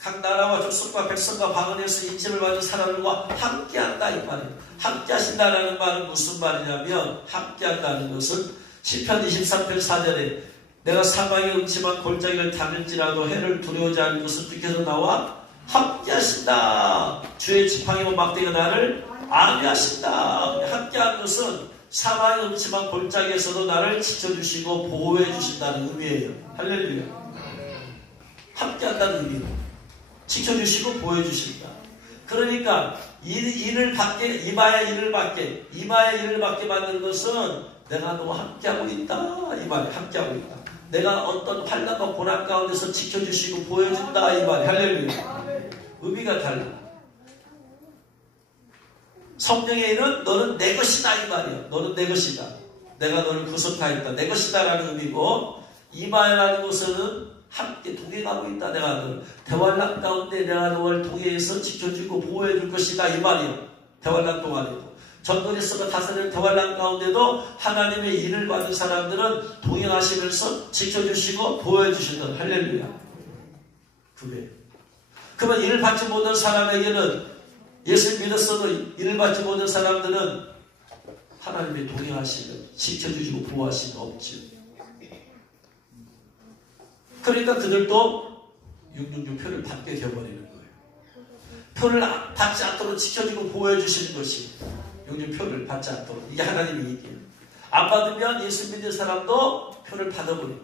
각 나라와 족속과 백성과 방언에서 인침을 받은 사람들과 함께한다 이 말이에요. 함께하신다라는 말은 무슨 말이냐면 함께한다는 것은 시편 23편 4절에 내가 사망의 음침한 골짜기를 다닐지라도 해를 두려워하지 않을 것은 주께서 나와 함께하신다. 주의 지팡이와 막대기가 나를 안위하신다. 함께하는 것은 사망의 음침한 골짜기에서도 나를 지켜주시고 보호해 주신다는 의미예요. 할렐루야. 함께한다는 의미로 지켜주시고 보호해 주신다. 그러니까 이마의 일을 받게 만드는 것은 내가 너와 함께하고 있다 이 말이 함께하고 있다. 내가 어떤 환난과 고난 가운데서 지켜주시고 보여준다 이 말이 할렐루야. 의미가 달라. 성령의 일은 너는 내 것이다 이 말이야. 너는 내 것이다. 내가 너를 구속하였다. 내 것이다 라는 의미고 이마라는 것은 함께 동행하고 있다. 내가 너를 대환란 가운데 내가 너를 동행해서 지켜주고 보호해줄 것이다 이 말이야. 대환란 동안에도 전도리스가 다스리는 대환란 가운데도 하나님의 일을 받은 사람들은 동행하시면서 지켜주시고 보호해주시던 할렐루야. 그게 그러면 일을 받지 못한 사람에게는 예수 믿었어도 일을 받지 못한 사람들은 하나님의 동행하시면 지켜주시고 보호하시면 없죠. 그러니까 그들도 666 표를 받게 되어버리는 거예요. 표를 받지 않도록 지켜주고 보호해 주시는 것이 666 표를 받지 않도록. 이게 하나님의 얘기예요. 안 받으면 예수 믿는 사람도 표를 받아버려요.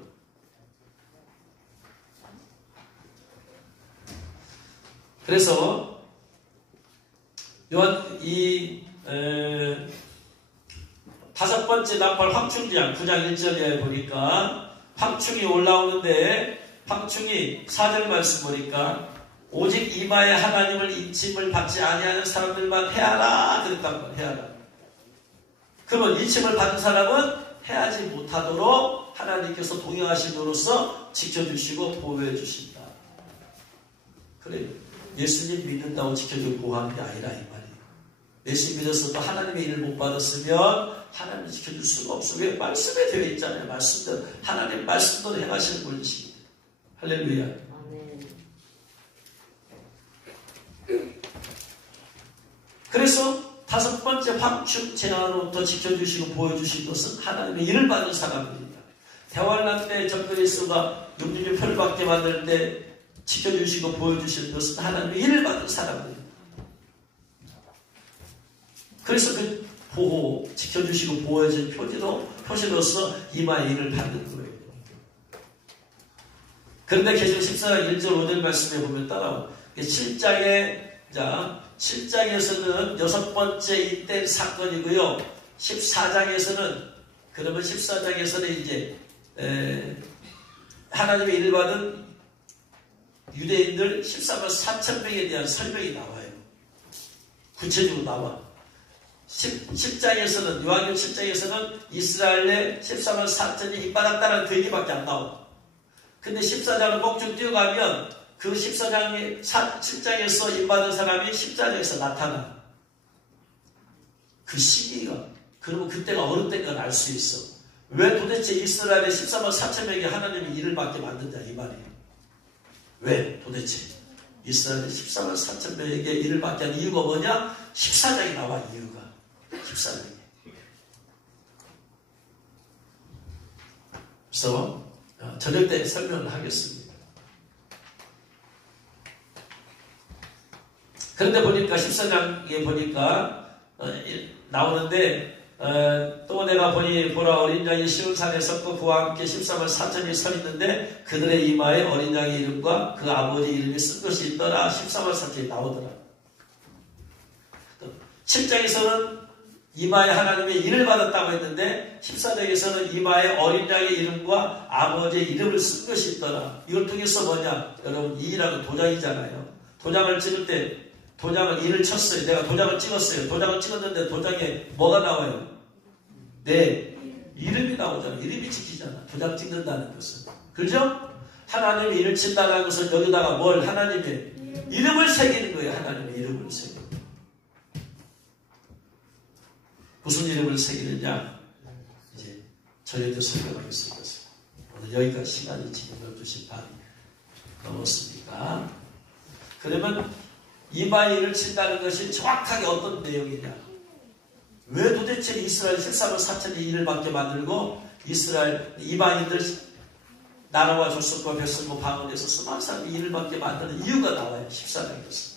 그래서 요한 다섯 번째 나팔 황충제한 9장 1절에 보니까 황충이 올라오는데 황충이 4절 말씀 보니까 오직 이마에 하나님을 인침을 받지 아니하는 사람들만 해하라 그랬단 말이에요. 해하라. 그러면 인침을 받은 사람은 해하지 못하도록 하나님께서 동행하심으로써 지켜주시고 보호해 주신다. 그래요. 예수님 믿는다고 지켜주고 보호하는 게 아니라 이 말이에요. 예수 믿었어도 하나님의 일을 못 받았으면 하나님을 지켜줄 수가 없어. 왜? 말씀에 되어 있잖아요. 말씀대로 하나님 말씀대로 행하시는 분이십니다. 할렐루야. 아멘. 그래서 다섯 번째 황충 재앙으로부터 지켜주시고 보여주신 것은 하나님의 일을 받는 사람들입니다. 대환란 때 전그리스도가 육륜의 표를 받게 만들 때 지켜주시고 보여주신 것은 하나님의 일을 받은 사람들입니다. 그래서 그 보호, 지켜주시고 보여준 표시로서 이마의 일을 받는 거예요. 그런데 계시록 14장 1절 5절 말씀에 보면 따라오. 7장에서는 여섯 번째 인된 사건이고요. 14장에서는 그러면 14장에서는 이제 하나님의 일을 받은 유대인들 14만 4천 명에 대한 설명이 나와요. 구체적으로 나와. 10장에서는 요한계시록 10장에서는 이스라엘의 14만 4천이 힘받았다는 그 얘기밖에 안 나와. 근데 14장을 꼭쭉 뛰어가면 그 7장에서 임받은 사람이 14장에서 나타나. 그 시기가, 그러면 그때가 어느 때인가 알 수 있어. 왜 도대체 이스라엘의 14만 4천 명이 하나님의 일을 받게 만든다 이 말이에요. 왜 도대체 이스라엘의 14만 4천 명에게 일을 받게 한 이유가 뭐냐? 14장이 나와 이유가. 14장에. 그래서 저녁 때 설명을 하겠습니다. 그런데 보니까 14장에 보니까 나오는데 또 내가 보라 어린 양이 시온산에 섰고 그와 함께 14만 4천이 서 있는데 그들의 이마에 어린 양의 이름과 그 아버지 이름이 쓴 것이 있더라. 14만 4천이 나오더라. 7장에서는 이마에 하나님의 일을 받았다고 했는데 14장에서는 이마에 어린 양의 이름과 아버지의 이름을 쓴 것이 있더라. 이걸 통해서 뭐냐? 여러분 이라는 도장이잖아요. 도장을 찍을 때 도장을 일을 쳤어요. 내가 도장을 찍었어요. 도장을 찍었는데 도장에 뭐가 나와요? 내 이름이 나오잖아. 이름이 찍히잖아. 도장 찍는다는 것은. 그렇죠? 하나님의 일을 친다는 것은 여기다가 뭘? 하나님의 이름을 새기는 거예요. 하나님의 이름을 새기는 거예요. 무슨 이름을 새기느냐? 이제 저희도 설명하겠습니다. 오늘 여기까지 시간이 지금 12시 반 넘었으니까. 그러면 이마의 일을 친다는 것이 정확하게 어떤 내용이냐? 왜 도대체 이스라엘 14만 4천이 일을 받게 만들고 이스라엘 이방인들 나라와 족속과 백성과 방언에서 수많은 사람이 일을 받게 만드는 이유가 나와요. 14장에서.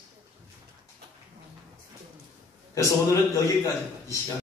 그래서 오늘은 여기까지만 이 시간.